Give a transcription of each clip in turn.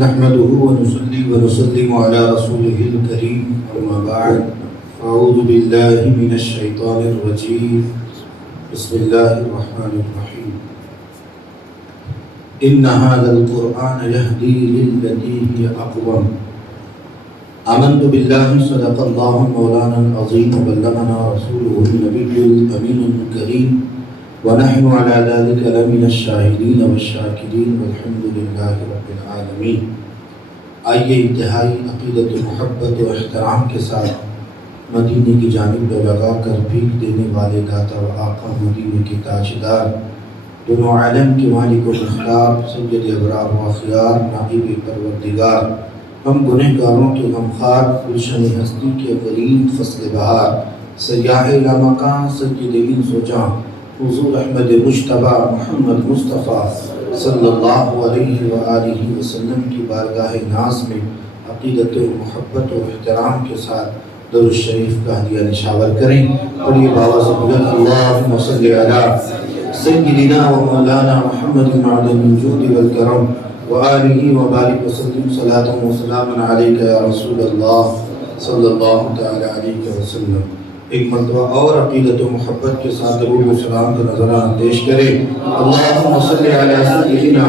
نحمده ونصلي ونسلم على رسوله الكريم أما بعد أعوذ بالله من الشيطان الرجيم بسم الله الرحمن الرحيم إن هذا القرآن يهدي للتي هي أقوم آمنت بالله صدق الله مولانا العظيم وبلغنا رسوله النبي الأمين الكريم ونحن على ذلك لمن الشاهدين والشاكرين والحمد لله رب العالمین۔ آئیے انتہائی عقیدت و محبت و احترام کے ساتھ مدینے کی جانب لگا کر بھیک دینے والے داتا و آقا مدینے کے تاجدار دونوں عالم کے مالک و مختار سید ابرار و اخیار نائب پروردگار ہم گنہگاروں کے غمخوار گلشن ہستی کے غریب فصل بہار سیاح لامکان سید انس و جاں حضور احمد مجتبی محمد مصطفیٰ صلی اللہ علیہ وآلہ وسلم کی بارگاہ ناز میں عقیدت و محبت و احترام کے ساتھ درود شریف کا ہدیہ نشاور کریں۔ پڑھیے بابا زبیت اللہم صلی علی سیدنا و مولانا محمد معدن الجود والکرم وآلہ وبارک وسلم صلاۃ و سلام علیک یا رسول اللہ صلی اللہ تعالی علیہ وسلم۔ ایک مرتبہ اور عقیدت و محبت کے ساتھ درود و سلام کا نظرانہ پیش کریں۔ اللہم صلی علی سیدنا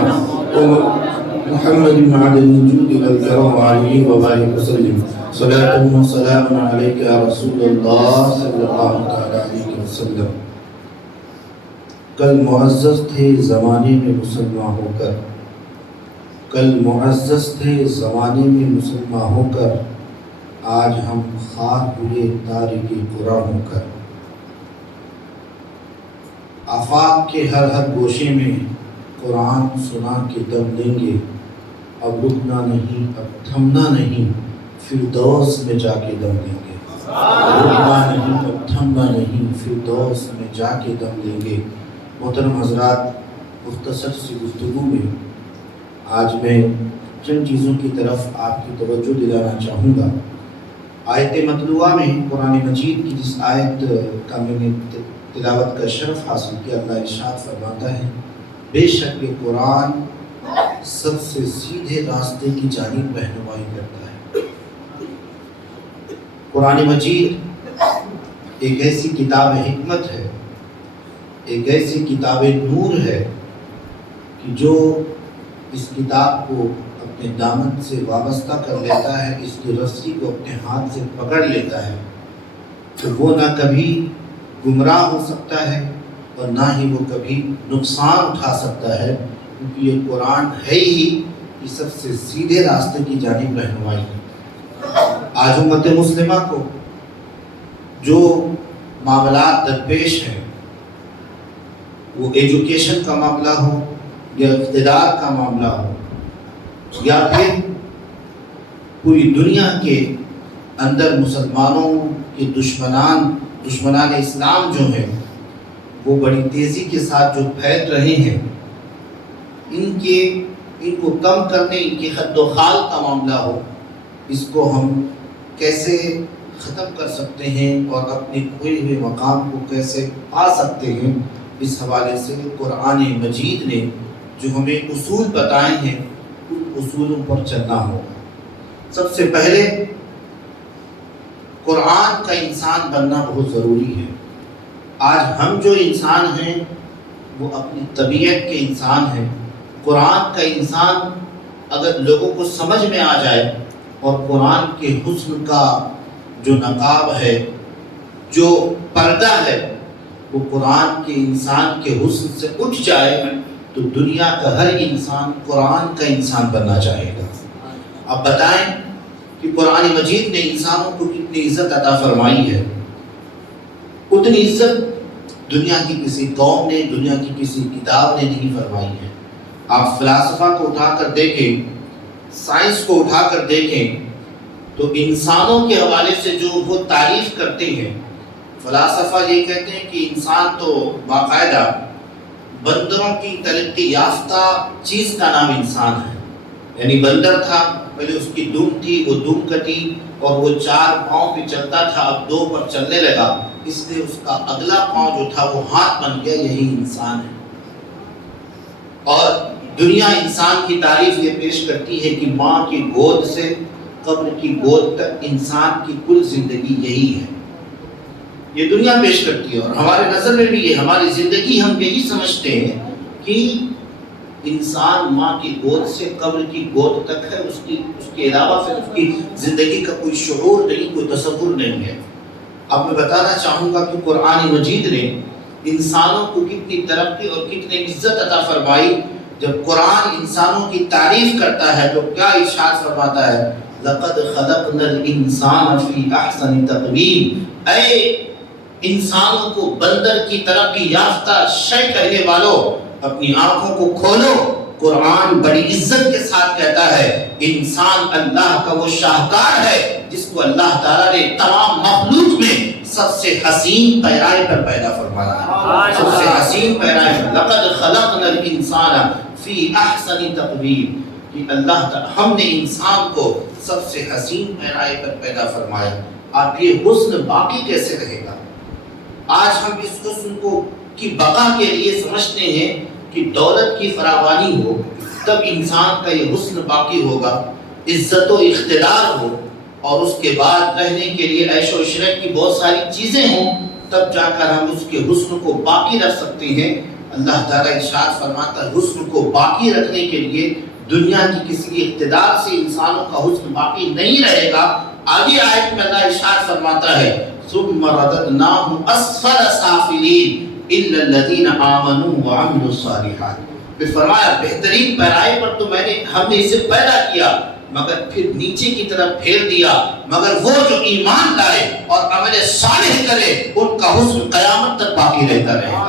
محمد معدن الجود والکرم وآلہ وبارک وسلم صلاۃ و سلام علیک یا رسول اللہ صلی اللہ تعالی علیہ وسلم۔ کل معزز تھے زمانے میں مسلمان ہو کر، کل معزز تھے زمانے میں مسلمان ہو کر، آج ہم خار ہوئے تارک قرآن ہو کر۔ آفاق کے ہر گوشے میں قرآن سنا کے دم لیں گے، اب رکنا نہیں اب تھمنا نہیں، فردوس میں جا کے دم لیں گے۔ رکنا نہیں اب تھمنا نہیں، فردوس میں جا کے دم لیں گے۔ محترم حضرات، مختصر سی گفتگو میں آج میں چند چیزوں کی طرف آپ کی توجہ دلانا چاہوں گا۔ آیت مطلوعہ میں قرآن مجید کی جس آیت کا میں نے تلاوت کا شرف حاصل کیا، اللہ ارشاد فرماتا ہے بے شک یہ قرآن سب سے سیدھے راستے کی جانب رہنمائی کرتا ہے۔ قرآن مجید ایک ایسی کتاب حکمت ہے، ایک ایسی کتاب نور ہے کہ جو اس کتاب کو اپنے دامن سے وابستہ کر لیتا ہے، اس کی رسی کو اپنے ہاتھ سے پکڑ لیتا ہے تو وہ نہ کبھی گمراہ ہو سکتا ہے اور نہ ہی وہ کبھی نقصان اٹھا سکتا ہے، کیونکہ یہ قرآن ہے ہی کہ سب سے سیدھے راستے کی جانب رہنمائی ہے۔ آج امت مسلمہ کو جو معاملات درپیش ہیں، وہ ایجوکیشن کا معاملہ ہو یا اقتدار کا معاملہ ہو یا پھر پوری دنیا کے اندر مسلمانوں کے دشمنان اسلام جو ہیں وہ بڑی تیزی کے ساتھ جو پھیل رہے ہیں، ان کو کم کرنے، ان کے خد و خال کا معاملہ ہو، اس کو ہم کیسے ختم کر سکتے ہیں اور اپنے کھوئے ہوئے مقام کو کیسے پا سکتے ہیں، اس حوالے سے قرآن مجید نے جو ہمیں اصول بتائے ہیں ان اصولوں پر چلنا ہوگا۔ سب سے پہلے قرآن کا انسان بننا بہت ضروری ہے۔ آج ہم جو انسان ہیں وہ اپنی طبیعت کے انسان ہیں۔ قرآن کا انسان اگر لوگوں کو سمجھ میں آ جائے اور قرآن کے حسن کا جو نقاب ہے، جو پردہ ہے، وہ قرآن کے انسان کے حسن سے اٹھ جائے تو دنیا کا ہر انسان قرآن کا انسان بننا چاہے گا۔ اب بتائیں کہ قرآن مجید نے انسانوں کو کتنی عزت عطا فرمائی ہے۔ اتنی عزت دنیا کی کسی قوم نے، دنیا کی کسی کتاب نے نہیں فرمائی ہے۔ آپ فلاسفہ کو اٹھا کر دیکھیں، سائنس کو اٹھا کر دیکھیں تو انسانوں کے حوالے سے جو وہ تعریف کرتے ہیں، فلاسفہ یہ کہتے ہیں کہ انسان تو باقاعدہ بندروں کی ترقی یافتہ چیز کا نام انسان ہے۔ یعنی بندر تھا، پہلے اس کی دم تھی، وہ دم کٹی اور وہ 4 پاؤں پہ چلتا تھا، اب 2 پر چلنے لگا، اس لیے اس کا اگلا پاؤں جو تھا وہ ہاتھ بن گیا، یہی انسان ہے۔ اور دنیا انسان کی تعریف یہ پیش کرتی ہے کہ ماں کی گود سے قبر کی گود تک انسان کی کل زندگی یہی ہے، یہ دنیا پیش کرتی ہے، اور ہمارے نظر میں بھی یہ ہماری زندگی ہم یہی سمجھتے ہیں کہ انسان ماں کی گود سے قبر کی گود تک ہے، اس کے علاوہ پھر اس کی زندگی کا کوئی شعور نہیں، کوئی تصور نہیں ہے۔ اب میں بتانا چاہوں گا کہ قرآن مجید نے انسانوں کو کتنی ترقی اور کتنی عزت عطا فرمائی۔ جب قرآن انسانوں کی تعریف کرتا ہے تو کیا ارشاد فرماتا ہے؟ لَقَدْ خَلَقْنَا الْإِنسَانَ فِي أَحْسَنِ تَقْوِيمٍ، اے انسانوں کو بندر کی ترقی یافتہ شے کہنے والوں، اپنی آنکھوں کو کھولو۔ قرآن بڑی عزت کے ساتھ کہتا ہے انسان اللہ کا وہ شاہکار ہے جس کو اللہ تعالیٰ نے تمام مخلوق میں سب سے حسین پیرائے پر پیدا فرمایا ہے، سب سے حسین پیرائے پر۔ لَقَدْ خَلَقْنَا الْإِنسَانَ فِي أَحْسَنِ تَقْوِيمٍ، کہ اللہ تعالیٰ ہم نے انسان کو سب سے حسین پیرائے پر پیدا فرمایا۔ آپ یہ حسن باقی کیسے رہے گا؟ آج ہم اس حسن کو کی بقا کے لیے سمجھتے ہیں کہ دولت کی فراوانی ہو تب انسان کا یہ حسن باقی ہوگا، عزت و اقتدار ہو اور اس کے بعد رہنے کے لیے عیش و عشرت کی بہت ساری چیزیں ہوں، تب جا کر ہم اس کے حسن کو باقی رکھ سکتے ہیں۔ اللہ تعالیٰ ارشاد فرماتا ہے حسن کو باقی رکھنے کے لیے دنیا کی کسی اقتدار سے انسانوں کا حسن باقی نہیں رہے گا۔ آگے آیت میں اللہ ارشاد فرماتا ہے ثم رددناه اسفل سافلین الا الذين آمنوا وعملوا الصالحات، پھر فرمایا بہترین پیرائے پر تو ہم نے اسے پیدا کیا مگر پھر نیچے کی طرف پھیر دیا، مگر وہ جو ایمان لائے اور عمل صالح کرے ان کا حسن قیامت تک باقی رہتا رہے گا۔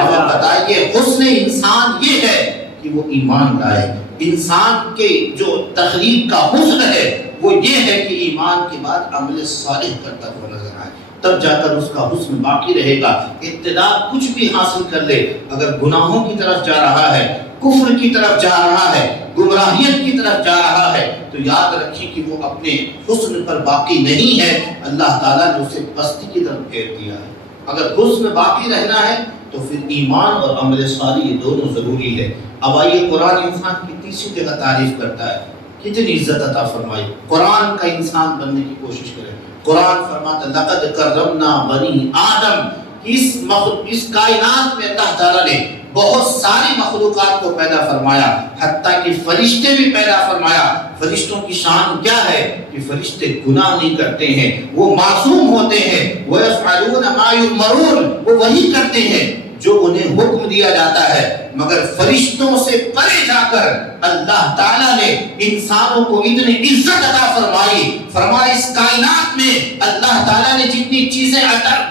اب بتائیے حسن انسان یہ ہے کہ وہ ایمان لائے، انسان کے جو تخلیق کا حسن ہے وہ یہ ہے کہ ایمان کے بعد عمل صالح کرتا ہوا نظر آئے، تب جا کر اس کا حسن باقی رہے گا۔ اقتدار کچھ بھی حاصل کر لے، اگر گناہوں کی طرف جا رہا ہے، کفر کی طرف جا رہا ہے، گمراہیت کی طرف جا رہا ہے، تو یاد رکھیے کہ وہ اپنے حسن پر باقی نہیں ہے، اللہ تعالیٰ نے اسے پستی کی طرف پھیر دیا ہے۔ اگر حسن باقی رہنا ہے تو پھر ایمان اور عمل صالح یہ دونوں ضروری ہے۔ اب آئیے قرآن انسان کی تیسری جگہ تعریف کرتا ہے، کتنی عزت عطا فرمائی۔ قرآن کا انسان بننے کی کوشش کرے۔ قرآن فرماتا لقد کرمنا بنی آدم، اس کائنات میں اللہ تعالیٰ نے بہت ساری مخلوقات کو پیدا فرمایا، حتیٰ کہ فرشتے بھی پیدا فرمایا۔ فرشتوں کی شان کیا ہے کہ فرشتے گناہ نہیں کرتے ہیں، وہ معصوم ہوتے ہیں۔ وَيَفْعَلُونَ مَا يُؤْمَرُونَ، وہ وہی کرتے ہیں جو انہیں حکم دیا جاتا ہے۔ مگر فرشتوں سے پرے جا کر اللہ تعالیٰ نے انسانوں کو اتنی عزت عطا فرمائی، فرمایا اس کائنات میں اللہ تعالیٰ نے جتنی چیزیں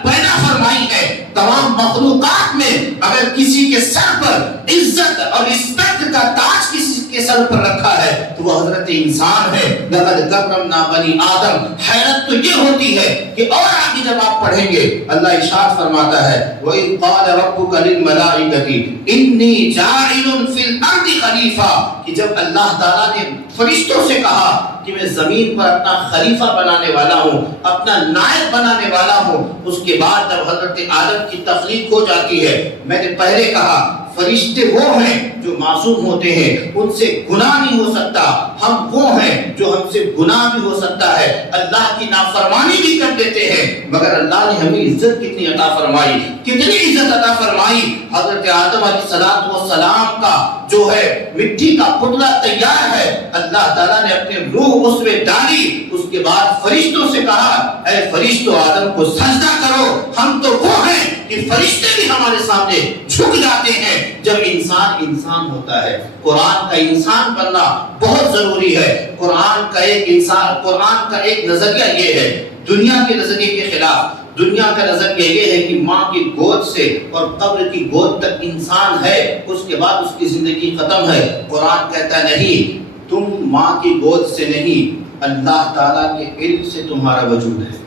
پیدا فرمائی ہیں، تمام مخلوقات میں اگر کسی کے سر پر عزت اور رسپیکٹ کا تاج کسی کے سر پر رکھا ہے تو وہ حضرت انسان ہے۔ لقد کرمنا بنی آدم، حیرت تو یہ ہوتی ہے کہ اور آگے جب آپ پڑھیں گے اللہ ارشاد فرماتا ہے وَإِذْ قَالَ رَبُّكَ لِلْمَلَائِكَةِ إِنِّي جَاعِلٌ فِي الْأَرْضِ خَلِيفَةً، کہ جب اللہ تعالیٰ نے فرشتوں سے کہا کہ میں زمین پر اپنا خلیفہ بنانے والا ہوں، اپنا نائب بنانے والا ہوں، اس کے بعد جب حضرت آدم کی تخلیق ہو جاتی ہے، میں نے پہلے کہا فرشتے وہ ہیں جو معصوم ہوتے ہیں، ان سے گناہ نہیں ہو سکتا، ہم وہ ہیں جو ہم سے گناہ بھی ہو سکتا ہے، اللہ کی نافرمانی بھی کر دیتے ہیں، مگر اللہ نے ہمیں عزت کتنی عطا فرمائی، کتنی عزت عطا فرمائی۔ حضرت آدم علیہ السلام کا جو ہے مٹی کا پتلا تیار ہے، اللہ تعالیٰ نے اپنے روح اس میں ڈالی، اس کے بعد فرشتوں سے کہا اے فرشتوں آدم کو سجدہ کرو۔ ہم تو وہ ہیں کہ فرشتے بھی ہمارے سامنے جھک جاتے ہیں جب انسان ہوتا ہے۔ قرآن کا انسان بننا بہت ضروری ہے۔ قرآن کا ایک نظریہ یہ ہے دنیا کے نظریے کے خلاف۔ دنیا کا نظریہ یہ ہے کہ ماں کی گود سے اور قبر کی گود تک انسان ہے، اس کے بعد اس کی زندگی ختم ہے۔ قرآن کہتا نہیں تم ماں کی گود سے نہیں، اللہ تعالیٰ کے علم سے تمہارا وجود ہے،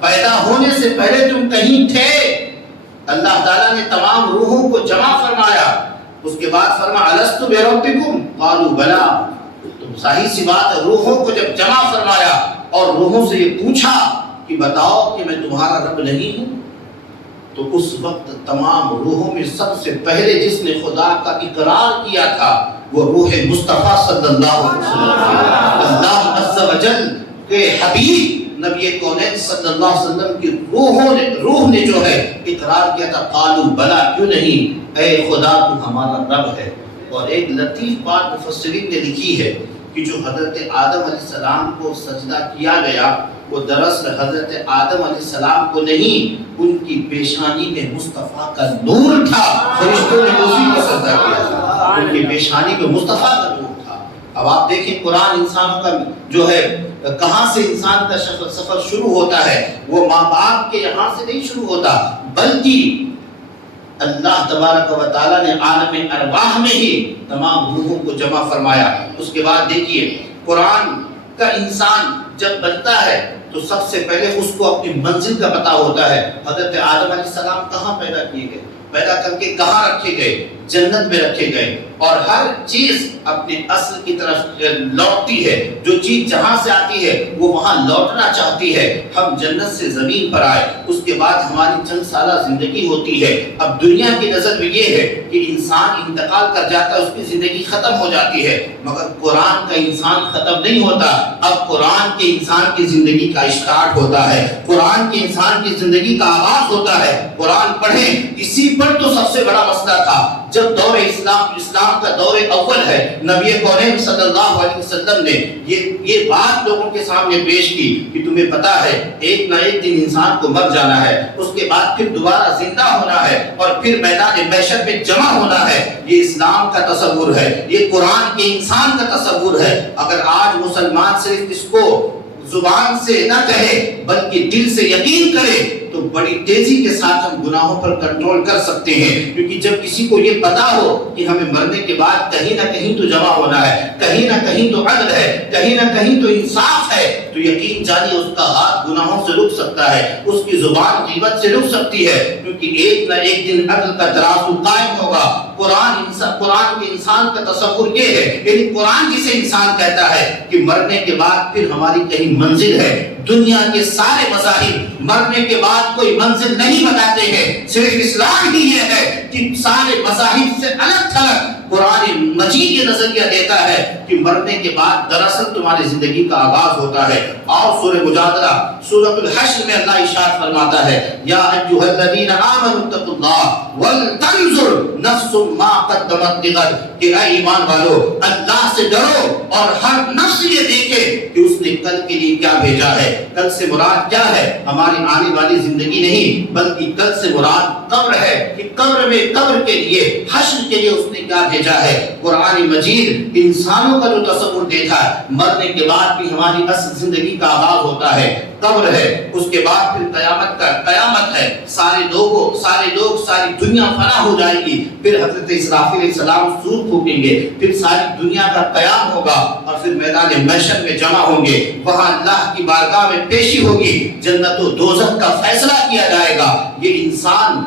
پیدا ہونے سے پہلے تم کہیں تھے۔ اللہ تعالیٰ نے تمام روحوں کو جمع فرمایا، اس کے بعد فرمایا الست بربکم قالوا بلا، تو ظاہر سی بات ہے روحوں کو جب جمع فرمایا اور روحوں سے یہ پوچھا کہ بتاؤ کہ میں تمہارا رب نہیں ہوں، تو اس وقت تمام روحوں میں سب سے پہلے جس نے خدا کا اقرار کیا تھا وہ روح مصطفیٰ صلی اللہ علیہ وسلم، اللہ عز و جل کے حبیب نبی کونین صلی اللہ علیہ وسلم کی روح نے جو ہے اقرار کیا تھا، قالوا بلا، کیوں نہیں، اے خدا تو ہمارا رب ہے۔ اور ایک لطیف بات مفسرین نے لکھی ہے کہ جو حضرت آدم علیہ السلام کو سجدہ کیا گیا وہ دراصل حضرت آدم علیہ السلام کو نہیں، ان کی پیشانی میں مصطفیٰ کا نور تھا، فرشتوں نے اسی کو سجدہ کیا تھا، ان کی پیشانی میں مصطفیٰ کا نور تھا۔ اب آپ دیکھیں قرآن انسانوں کا جو ہے کہاں سے انسان کا سفر شروع ہوتا ہے، وہ ماں باپ کے یہاں سے نہیں شروع ہوتا، بلکہ اللہ تبارک و تعالیٰ نے عالم ارواح میں ہی تمام روحوں کو جمع فرمایا۔ اس کے بعد دیکھیے قرآن کا انسان جب بنتا ہے تو سب سے پہلے اس کو اپنی منزل کا پتہ ہوتا ہے۔ حضرت آدم علیہ السلام کہاں پیدا کیے گئے، پیدا کر کے کہاں رکھے گئے، جنت میں رکھے گئے، اور ہر چیز اپنے اصل کی طرف لوٹتی ہے، جو چیز جہاں سے آتی ہے وہ وہاں لوٹنا چاہتی ہے۔ ہم جنت سے زمین پر آئے، اس کے بعد ہماری چند سالہ زندگی ہوتی ہے۔ اب دنیا کی نظر میں یہ ہے کہ انسان انتقال کر جاتا ہے، اس کی زندگی ختم ہو جاتی ہے، مگر قرآن کا انسان ختم نہیں ہوتا، اب قرآن کے انسان کی زندگی کا اسٹارٹ ہوتا ہے، قرآن کے انسان کی زندگی کا آغاز ہوتا ہے۔ قرآن پڑھیں، اسی پر تو سب سے بڑا مسئلہ تھا جب دور اسلام کا دور اول ہے، نبی کریم صلی اللہ علیہ وسلم نے یہ بات لوگوں کے سامنے پیش کی کہ تمہیں پتا ہے ایک نہ ایک دن انسان کو مر جانا ہے، اس کے بعد پھر دوبارہ زندہ ہونا ہے اور پھر میدان محشر میں جمع ہونا ہے۔ یہ اسلام کا تصور ہے، یہ قرآن کے انسان کا تصور ہے۔ اگر آج مسلمان صرف اس کو زبان سے نہ کہے بلکہ دل سے یقین کرے تو بڑی تیزی کے ساتھ ہم گناہوں پر کنٹرول کر سکتے ہیں، کیونکہ جب کسی کو یہ پتا ہو کہ ہمیں مرنے کے بعد کہیں نہ کہیں تو جمع ہونا ہے، کہیں نہ کہیں تو عدل ہے، کہیں نہ کہیں تو انصاف ہے، تو یقین جانی اس کا ہاتھ گناہوں سے رک سکتا ہے، اس کی زبان غیبت سے رک سکتی ہے، کیونکہ ایک نہ ایک دن عدل کا ترازو قائم ہوگا۔ قرآن کے انسان کا تصور یہ ہے، یعنی قرآن جسے انسان کہتا ہے کہ مرنے کے بعد پھر ہماری کہیں منزل ہے۔ دنیا کے سارے مذاہب مرنے کے بعد کوئی منزل نہیں بتاتے ہیں، صرف اسلام ہی یہ ہے کہ سارے مذاہب سے الگ تھلگ قرآن مجید یہ نظریہ دیتا ہے کہ مرنے کے بعد دراصل تمہاری زندگی کا آغاز ہوتا ہے۔ اور سورہ مجادلہ سورۃ الحشر میں اللہ ارشاد فرماتا ہے، یا ایھا الذین آمنوا اتقوا اللہ ولتنظر نفس ما قدمت لغد، کہ اے ایمان والو اللہ سے ڈرو اور ہر نفس یہ دیکھے کہ اس نے کل کے لیے کیا بھیجا ہے۔ کل سے مراد کیا ہے؟ ہماری آنے والی زندگی نہیں، بلکہ کل سے مراد قبر ہے، کہ قبر میں قبر کے لیے، حشر کے لیے اس نے کیا بھیجا ہے۔ قرآن مجید انسانوں کا جو تصور دیتا ہے مرنے کے بعد بھی ہماری اصل زندگی کا آغاز ہوتا ہے، قبر ہے، اس کے بعد پھر قیامت ہے، سارے لوگ ساری دنیا فنا ہو جائے گی، پھر حضرت اسرافیل علیہ السلام سور پھونکیں گے، پھر ساری دنیا کا قیام ہوگا اور پھر میدان محشر میں جمع ہوں گے، وہاں اللہ کی بارگاہ میں پیشی ہوگی، جنت و دوزخ کا فیصلہ کیا جائے گا۔ یہ انسان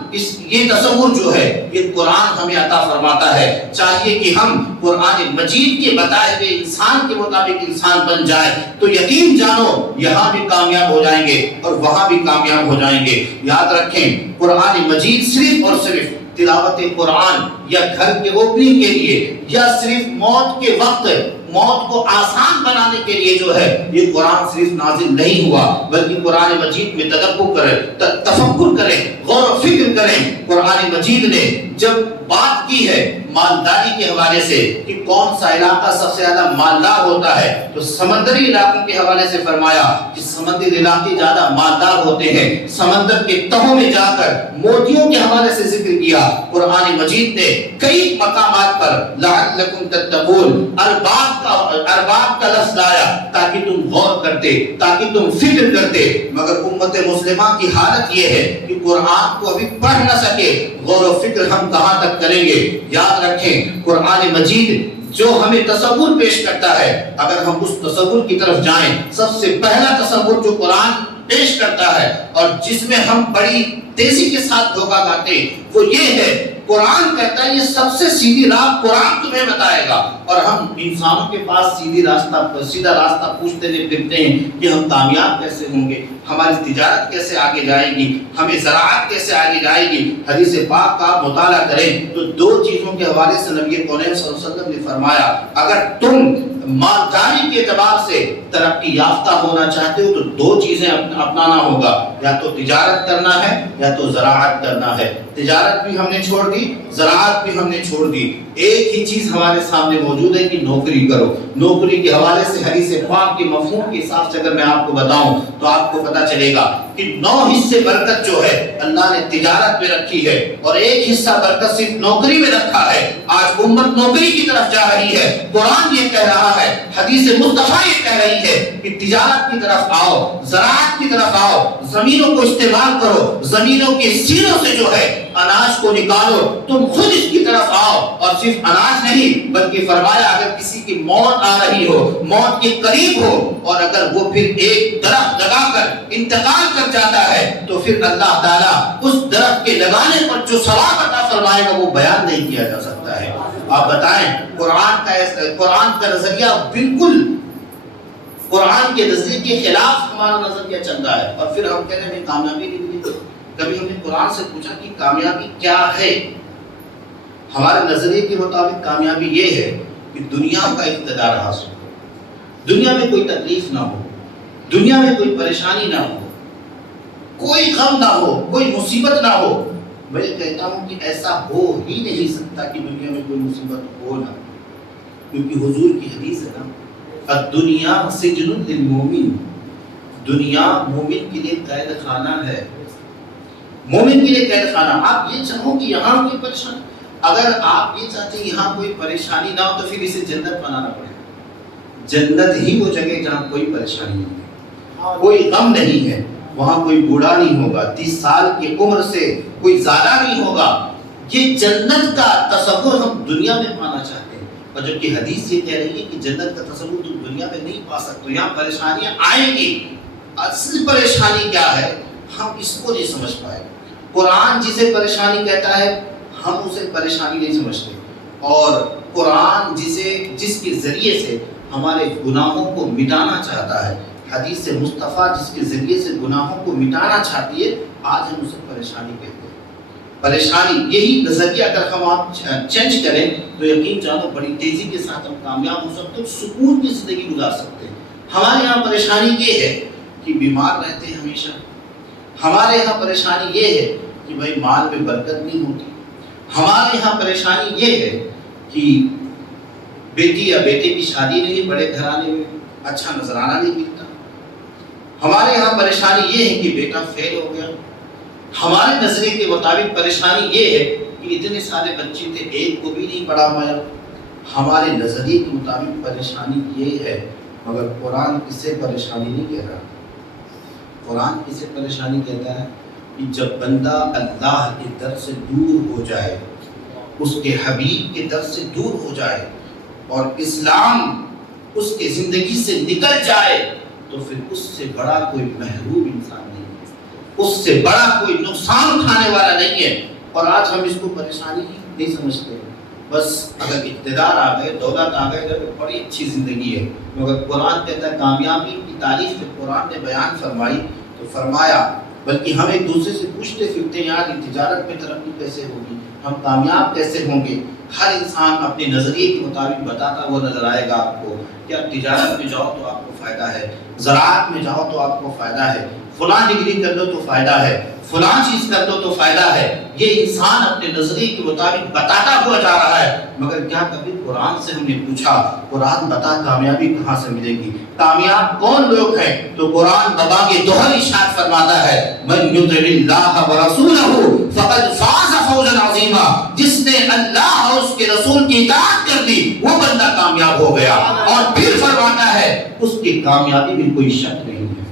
یہ تصور جو ہے یہ قرآن ہمیں عطا فرماتا ہے۔ چاہیے کہ ہم قرآن مجید کے بتائے ہوئے انسان کے مطابق انسان بن جائیں، تو یقین جانو یہاں بھی کامیاب ہو جائیں گے اور وہاں بھی کامیاب ہو جائیں گے۔ یاد رکھیں قرآن مجید صرف اور صرف تلاوت قرآن یا گھر کے اوپننگ کے لیے یا صرف موت کے وقت موت کو آسان بنانے کے لیے جو ہے یہ قرآن صرف نازل نہیں ہوا، بلکہ قرآن مجید میں تدبر کریں، تفکر کریں، غور و فکر کریں۔ قرآن مجید نے جب بات کی ہے مالداری کے حوالے سے کہ کون سا علاقہ سب سے زیادہ مالدار ہوتا ہے، تو سمندری علاقوں کے حوالے سے فرمایا کہ سمندری علاقے زیادہ مالدار ہوتے ہیں۔ سمندر کے تہوں میں جا کر موتیوں کے حوالے سے ذکر کیا۔ قرآن مجید نے کئی مقامات پر لعلکم تتقون ارباب کا لفظ لایا تاکہ تم غور کرتے، تاکہ تم فکر کرتے، مگر امت مسلمہ کی حالت یہ ہے کہ قرآن کو ابھی پڑھ نہ سکے، غور و فکر ہم کہاں تک کریں گے۔ یاد رکھیں قرآن مجید جو ہمیں تصور پیش کرتا ہے، اگر ہم اس تصور کی طرف جائیں، سب سے پہلا تصور جو قرآن پیش کرتا ہے اور جس میں ہم بڑی تیزی کے ساتھ دھوکہ کھاتے وہ یہ ہے قرآن کہتا ہے یہ سب سے سیدھی راہ قرآن تمہیں بتائے گا. اور ہم انسانوں کے پاس سیدھا راستہ پوچھتے ہوئے پھرتے ہیں کہ ہم کامیاب کیسے ہوں گے, ہماری تجارت کیسے آگے جائے گی, ہمیں زراعت کیسے آگے جائے گی. حدیث پاک کا آپ مطالعہ کریں تو 2 چیزوں کے حوالے سے نبی کونین صلی اللہ علیہ وسلم نے فرمایا اگر تم مالداری کے اعتبار سے ترقی یافتہ ہونا چاہتے ہو تو 2 چیزیں اپنانا ہوگا, یا تو تجارت کرنا ہے یا تو زراعت کرنا ہے. تجارت بھی ہم نے چھوڑ دی, زراعت بھی ہم نے چھوڑ دی. ایک ہی چیز ہمارے سامنے موجود ہے کہ نوکری کرو. نوکری کے حوالے سے حدیث پاک کے مفہوم کے حساب سے اگر میں آپ کو بتاؤں تو آپ کو پتہ چلے گا کہ 9 حصے برکت جو ہے اللہ نے تجارت میں رکھی ہے اور 1 حصہ برکت صرف نوکری میں رکھا ہے. آج امت نوکری کی طرف جا رہی ہے. قرآن یہ کہہ رہا ہے, حدیث مصطفیٰ یہ کہہ رہی ہے کہ تجارت کی طرف آؤ, زراعت کی طرف آؤ, زمینوں کو استعمال کرو, زمینوں کے سینوں سے جو ہے اناج کو نکالو, تم خود اس کی طرف آؤ. اور صرف اناج نہیں بلکہ فرمایا اگر کسی کی موت آ رہی ہو, موت کے قریب ہو, اور اگر وہ پھر ایک درخت لگا کر انتقال کر جاتا ہے تو پھر اللہ تعالیٰ اس درخت کے لگانے پر جو ثواب عطا فرمائے گا وہ بیان نہیں کیا جا سکتا ہے. آپ بتائیں قرآن کا نظریہ بالکل قرآن کے نظریے کے خلاف ہمارا نظریہ چل رہا ہے, اور پھر ہم کہہ رہے ہیں ہمیں کامیابی نہیں ملی. کبھی ہم نے قرآن سے پوچھا کہ کامیابی کیا ہے؟ ہمارے نظریے کے مطابق کامیابی یہ ہے کہ دنیا کا اقتدار حاصل ہو, دنیا میں کوئی تکلیف نہ ہو, دنیا میں کوئی پریشانی نہ ہو, کوئی غم نہ ہو, کوئی مصیبت نہ ہو. میں کہتا ہوں کہ ایسا ہو ہی نہیں سکتا کہ دنیا میں کوئی مصیبت ہو نہ, کیونکہ حضور کی حدیث ہے نا الدنیا سجن للمومن, دنیا مومن کے لیے قید خانہ ہے. مومن کے لیے قید خانہ. آپ یہ چاہو کہ یہاں کوئی پریشانی, اگر آپ یہ چاہتے ہیں یہاں کوئی پریشانی نہ ہو تو پھر اسے جنت بنانا پڑے. جنت ہی وہ جگہ جہاں کوئی پریشانی نہیں, کوئی غم نہیں ہے, وہاں کوئی بوڑھا نہیں ہوگا, 30 سال کی عمر سے کوئی زیادہ نہیں ہوگا. یہ جنت کا تصور ہم دنیا میں پانا چاہتے ہیں, اور جبکہ حدیث یہ کہہ رہی ہے کہ جنت کا تصور تم دنیا میں نہیں پا سکتے. یہاں پریشانیاں آئیں گی. اصل پریشانی کیا ہے ہم اس کو نہیں سمجھ پائے. قرآن جسے پریشانی کہتا ہے ہم اسے پریشانی نہیں سمجھتے, اور قرآن جس کے ذریعے سے ہمارے گناہوں کو مٹانا چاہتا ہے, حدیث مصطفیٰ جس کے ذریعے سے گناہوں کو مٹانا چاہتی ہے, آج ہم اسے پریشانی کہتے ہیں. پریشانی یہی نظریہ اگر ہم آپ چینج کریں تو یقین جانو بڑی تیزی کے ساتھ ہم کامیاب ہو سکتے ہیں, سکون کی زندگی گزار سکتے ہیں. ہمارے یہاں پریشانی یہ ہے کہ بیمار رہتے ہیں ہمیشہ. ہمارے یہاں پریشانی یہ ہے کہ بھائی مال میں برکت نہیں ہوتی. ہمارے یہاں پریشانی یہ ہے کہ بیٹی یا بیٹے کی شادی نہیں, بڑے گھرانے میں اچھا نذرانہ نہیں ملتا. ہمارے یہاں پریشانی یہ ہے کہ بیٹا فیل ہو گیا. ہمارے نظریے کے مطابق پریشانی یہ ہے کہ اتنے سارے بچے تھے ایک کو بھی نہیں پڑھا پایا. ہمارے نظریے کے مطابق پریشانی یہ ہے, مگر قرآن اسے پریشانی نہیں کہہ رہا. قرآن اسے پریشانی کہتا ہے کہ جب بندہ اللہ کے در سے دور ہو جائے, اس کے حبیب کے در سے دور ہو جائے, اور اسلام اس کے زندگی سے نکل جائے, تو پھر اس سے بڑا کوئی محروم انسان نہیں ہے, اس سے بڑا کوئی نقصان اٹھانے والا نہیں ہے. اور آج ہم اس کو پریشانی نہیں سمجھتے. بس اگر اقتدار آ گئے, دولت آ گئے تو بڑی اچھی زندگی ہے. مگر قرآن کہتا ہے کامیابی کی تعریف میں قرآن نے بیان فرمائی تو فرمایا, بلکہ ہم ایک دوسرے سے پوچھتے پھرتے ہیں یار یہ تجارت میں ترقی کیسے ہوگی, ہم کامیاب کیسے ہوں گے. ہر انسان اپنے نظریے کے مطابق بتاتا وہ نظر آئے گا آپ کو کہ آپ تجارت میں جاؤ تو آپ کو فائدہ ہے, زراعت میں جاؤ تو آپ کو فائدہ ہے, فلاں ڈگری کر لو تو فائدہ ہے, فلاں چیز کر لو تو فائدہ ہے. یہ انسان اپنے نظریے کے مطابق بتاتا ہوا جا رہا ہے. مگر کیا کبھی قرآن سے ہم نے پوچھا قرآن بتا کامیابی کہاں سے ملے گی, کامیاب کون لوگ ہیں؟ تو قرآن بابا کے دوہر ارشاد فرماتا ہے من یطع اللہ ورسولہ فقد فاز فوزا عظیما, جس نے اللہ اور اس کے رسول کی اطاعت کر دی وہ بندہ کامیاب ہو گیا. اور پھر فرماتا ہے اس کی کامیابی میں کوئی شک نہیں ہے,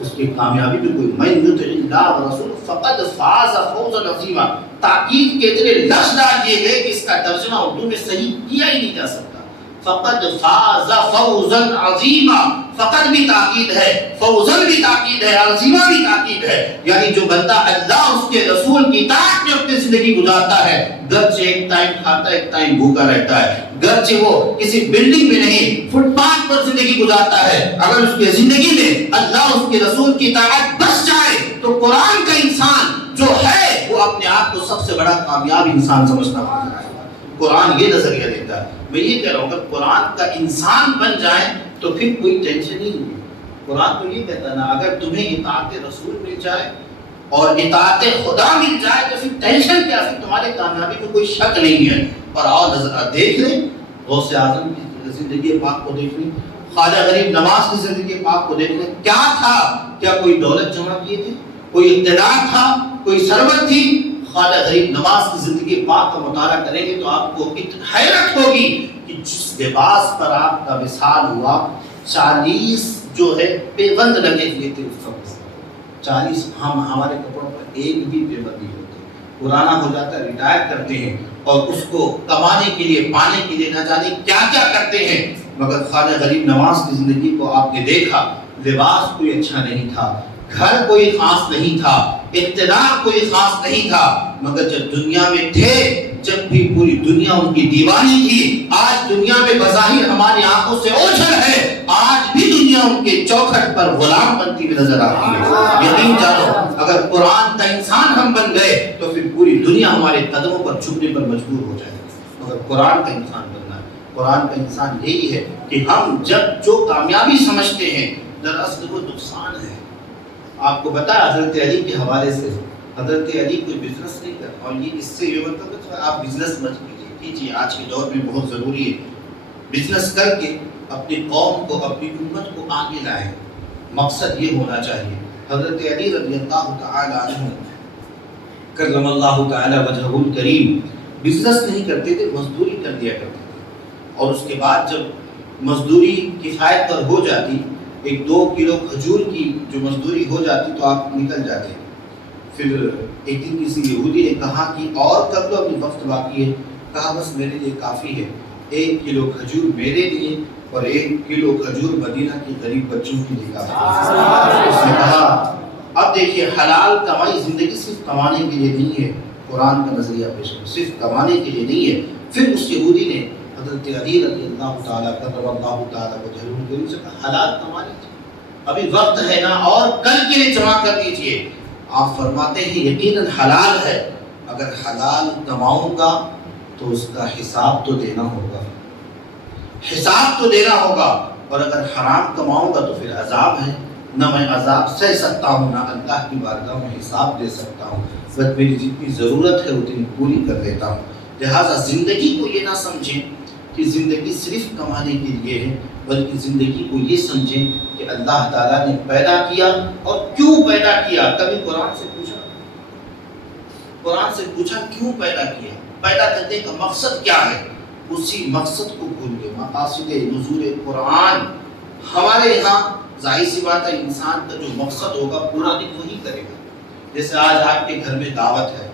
اس کی کامیابی میں کوئی من یطع اللہ ورسولہ فقد فاز فوزا عظیما. تاکید کے اتنے لفظ ڈال دیے گئے کہ اس کا ترجمہ اردو میں صحیح کیا ہی نہیں جا سکتا. فقد فاز فوزا عظیما، فقد بھی تاکید ہے، فوزا بھی تاکید ہے، عظیما بھی تاکید ہے. یعنی جو بندہ اللہ اس کے رسول کی اطاعت میں اپنی زندگی گزارتا ہے، گرچہ ایک ٹائم کھاتا ہے ایک ٹائم بھوکا رہتا ہے، گرچہ وہ کسی بلڈنگ میں نہیں فٹ پاتھ پر زندگی گزارتا ہے، اگر اس کی زندگی میں اللہ اس کے رسول کی اطاعت بس جائے تو قرآن کا انسان جو ہے وہ اپنے آپ کو سب سے بڑا کامیاب انسان سمجھتا ہے. قرآن یہ نظریہ دیتا ہے. میں یہ کہہ رہا ہوں اگر قرآن کا انسان بن جائیں تو پھر کوئی ٹینشن ہی نہیں. قرآن تو یہ کہتا ہے نا، اگر تمہیں اطاعت رسول مل جائے اور اطاعت خدا مل جائے تو پھر ٹینشن کیا، پھر تمہارے کامیابی میں کوئی شک نہیں ہے. اور آؤ دیکھ لیں غوث اعظم کی زندگی پاک کو دیکھ لیں، خواجہ غریب نواز کی زندگی پاک کو دیکھ لیں. کیا تھا؟ کیا کوئی دولت جمع کیے تھے؟ کوئی اقتدار تھا؟ کوئی ثروت تھی؟ خواجہ غریب نواز کی زندگی پاک کا مطالعہ کریں گے تو آپ کو حیرت ہوگی کہ جس لباس پر آپ کا وصال ہوا 40 جو ہے پیبند لگے ہوئے تھے اس وقت. 40 ہمارے کپڑوں پر ایک بھی پیبند نہیں ہوتے. پرانا ہو جاتا ہے ریٹائر کرتے ہیں اور اس کو کمانے کے لیے پانے کے لیے نہ جانے کیا کیا کرتے ہیں. مگر خواجہ غریب نواز کی زندگی کو آپ نے دیکھا، لباس کوئی اچھا نہیں تھا، گھر کوئی خاص نہیں تھا، اقتدار کوئی خاص نہیں تھا، مگر جب دنیا میں تھے، جب بھی پوری دنیا ان کی دیوانی تھی. آج دنیا میں بظاہر ہماری آنکھوں سے اوجھل ہے، آج بھی دنیا ان کے چوکھٹ پر غلام بنتی ہوئی نظر آتی ہے. یقین جانو اگر قرآن کا انسان ہم بن گئے تو پھر پوری دنیا ہمارے قدموں پر جھکنے پر مجبور ہو جائے گی. مگر قرآن کا انسان بننا ہے. قرآن کا انسان یہی ہے کہ ہم جب جو کامیابی سمجھتے ہیں دراصل وہ نقصان ہے. آپ کو بتا حضرت علی کے حوالے سے، حضرت علی کوئی بزنس نہیں کرتا، اور یہ اس سے یہ مطلب ہے آپ بزنس مت کیجیے. آج کے دور میں بہت ضروری ہے بزنس کر کے اپنی قوم کو اپنی امت کو آگے لائیں. مقصد یہ ہونا چاہیے. حضرت علی رضی اللہ تعالی عنہ کرم اللہ تعالی وجہہ الکریم بزنس نہیں کرتے تھے، مزدوری کر دیا کرتے تھے. اور اس کے بعد جب مزدوری کفایت پر ہو جاتی، 1-2 کلو کھجور کی جو مزدوری ہو جاتی تو آپ نکل جاتے. پھر ایک دن کسی یہودی نے کہا کہ اور کر لو، ابھی وقت باقی ہے. کہا بس میرے لیے کافی ہے، 1 کلو کھجور میرے لیے اور 1 کلو کھجور مدینہ کے غریب بچوں کے لیے کافی ہے. اس نے کہا اب دیکھیے حلال کمائی زندگی صرف کمانے کے لیے نہیں ہے. قرآن کا نظریہ پیش کرو، صرف کمانے کے لیے نہیں ہے. پھر اس یہودی نے حضرت علی رضی اللہ تعالیٰ کرم اللہ تعالیٰ کو ضرور کریم سے کہا حلال کما لیجیے، ابھی وقت ہے نا، اور کل کے لیے جمع کر دیجیے. آپ فرماتے ہیں یقیناً حلال ہے، اگر حلال کماؤں گا تو اس کا حساب تو دینا ہوگا، حساب تو دینا ہوگا. اور اگر حرام کماؤں گا تو پھر عذاب ہے، نہ میں عذاب سہ سکتا ہوں نہ اللہ کی بارگاہ میں حساب دے سکتا ہوں. بس میری جتنی ضرورت ہے اتنی پوری کر دیتا ہوں. لہٰذا زندگی کو یہ نہ سمجھیں کہ زندگی صرف کمانے کے لیے ہے، بلکہ زندگی کو یہ سمجھیں کہ اللہ تعالیٰ نے پیدا کیا اور کیوں پیدا کیا. کبھی قرآن سے پوچھا کیوں پیدا کیا، پیدا کرنے کا مقصد کیا ہے؟ اسی مقصد کو بھول گئے. مقاصد نزول قرآن ہمارے یہاں ظاہر سی بات ہے انسان کا جو مقصد ہوگا پورا دن وہی کرے گا. جیسے آج آپ کے گھر میں دعوت ہے